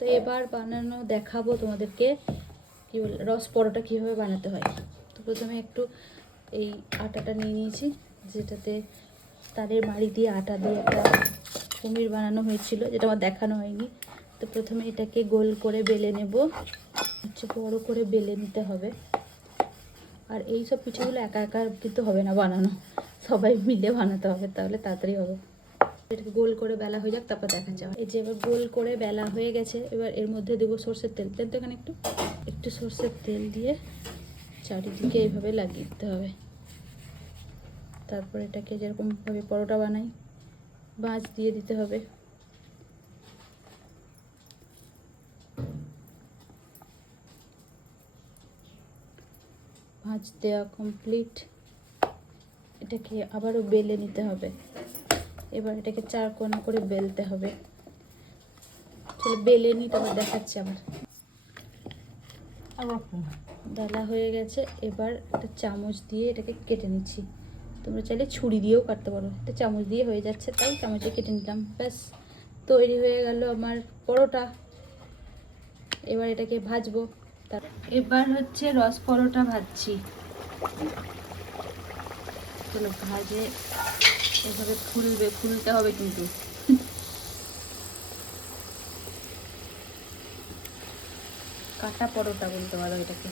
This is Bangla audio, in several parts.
তো এবার বানানো দেখাবো তোমাদেরকে কি বলে রস পরোটা কীভাবে বানাতে হয়। তো প্রথমে একটু এই আটাটা নিয়ে নিয়েছি, যেটাতে তালের মাড়ি দিয়ে আটা দিয়ে একটা কুমির বানানো হয়েছিল, যেটা আমার দেখানো হয়নি। তো প্রথমে এটাকে গোল করে বেলে নেব, হচ্ছে বড় করে বেলে নিতে হবে। আর এই সব পিঠেগুলো একা একা কিন্তু হবে না বানানো, সবাই মিলে বানাতে হবে, তাহলে তাড়াতাড়ি হবে। এটাকে গোল করে বেলা হয়ে যাক, তারপর দেখা যাবে। এই যে এবার গোল করে বেলা হয়ে গেছে, এবার এর মধ্যে দেবো সর্ষের তেল। তেল তো এখানে একটু সর্ষের তেল দিয়ে চারিদিকে এইভাবে লাগিয়ে দিতে হবে। তারপর এটাকে যেরকমভাবে পরোটা বানাই ভাঁজ দিয়ে দিতে হবে। ভাঁজ দেওয়া কমপ্লিট। এটাকে আবারও বেলে নিতে হবে। এবার এটাকে 4 কোণা করে বেলতে হবে। চলো বেলে নিই, তারপর দেখাচ্ছি আবার। ডালা হয়ে গেছে, এবার একটা চামচ দিয়ে এটাকে কেটে নিচ্ছি। তোমরা চাইলে ছুরি দিয়েও কাটতে পারো, এটা চামচ দিয়ে হয়ে যাচ্ছে তাই চামচে কেটে নিলাম। ব্যাস তৈরি হয়ে গেল আমার পরোটা। এবার এটাকে ভাজবো। এবার হচ্ছে রস পরোটা ভাজছি। চলো ভাজে এভাবে ফুলতে হবে কিন্তু। কাটা পরোটা বলতে পারো এটাকে।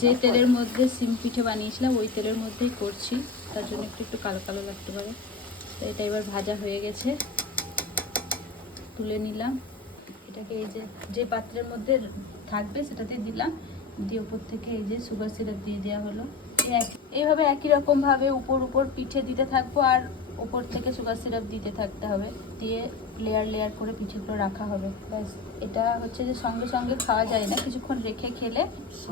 যে তেলের মধ্যে সিম পিঠে বানিয়েছিলাম ওই তেলের মধ্যেই করছি, তার জন্য একটু কালো কালো লাগতে পারে। তো এটা এবার ভাজা হয়ে গেছে, তুলে নিলাম। এটাকে এই যে পাত্রের মধ্যে থাকবে সেটাতে দিলাম, দিয়ে উপর থেকে এই যে সুগার সিরাপ দিয়ে দেওয়া হলো। এইভাবে একই রকমভাবে উপর পিঠে দিতে থাকবো, আর উপর থেকে সুগার সিরাপ দিতে থাকতে হবে, দিয়ে লেয়ার লেয়ার করে পিঠেগুলো রাখা হবে। ব্যাস এটা হচ্ছে যে সঙ্গে সঙ্গে খাওয়া যায় না, কিছুক্ষণ রেখে খেলে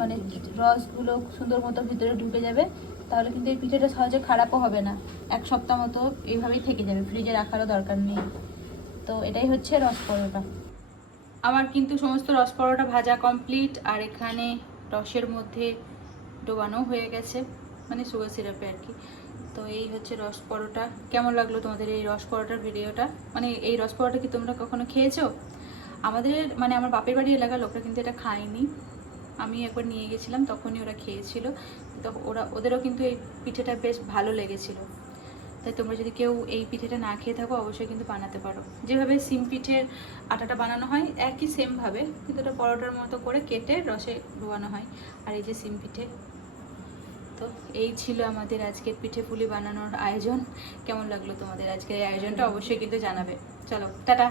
মানে রসগুলো সুন্দর মতো ভিতরে ঢুকে যাবে, তাহলে কিন্তু এই পিঠেটা সহজে খারাপও হবে না। 1 সপ্তাহ মতো এইভাবেই থেকে যাবে, ফ্রিজে রাখারও দরকার নেই। তো এটাই হচ্ছে রস পরোটা। আমার কিন্তু সমস্ত রস পরোটা ভাজা কমপ্লিট, আর এখানে রসের মধ্যে ডোবানো হয়ে গেছে, মানে সুগার সিরাপে আর কি। তো এই হচ্ছে রস পরোটা। কেমন লাগলো তোমাদের এই রস পরোটার ভিডিওটা? মানে এই রস পরোটা কি তোমরা কখনো খেয়েছো? আমাদের মানে আমার বাপের বাড়ি এলাকার লোকরা কিন্তু এটা খায়নি। আমি একবার নিয়ে গেছিলাম, তখনই ওরা খেয়েছিল। তো ওদেরও কিন্তু এই পিঠেটা বেশ ভালো লেগেছিল। তাই তোমরা যদি কেউ এই পিঠেটা না খেয়ে থাকো অবশ্যই কিন্তু বানাতে পারো। যেভাবে সিম পিঠের আটাটা বানানো হয় একই সেমভাবে, কিন্তু এটা পরোটার মতো করে কেটে রসে ডোবানো হয়। আর এই যে সিম পিঠে। তো এই ছিল আমাদের আজকের পিঠে পুলি বানানোর আয়োজন। কেমন লাগলো তোমাদের আজকের এই আয়োজনটা অবশ্যই কিন্তু জানাবে। চলো টাটা।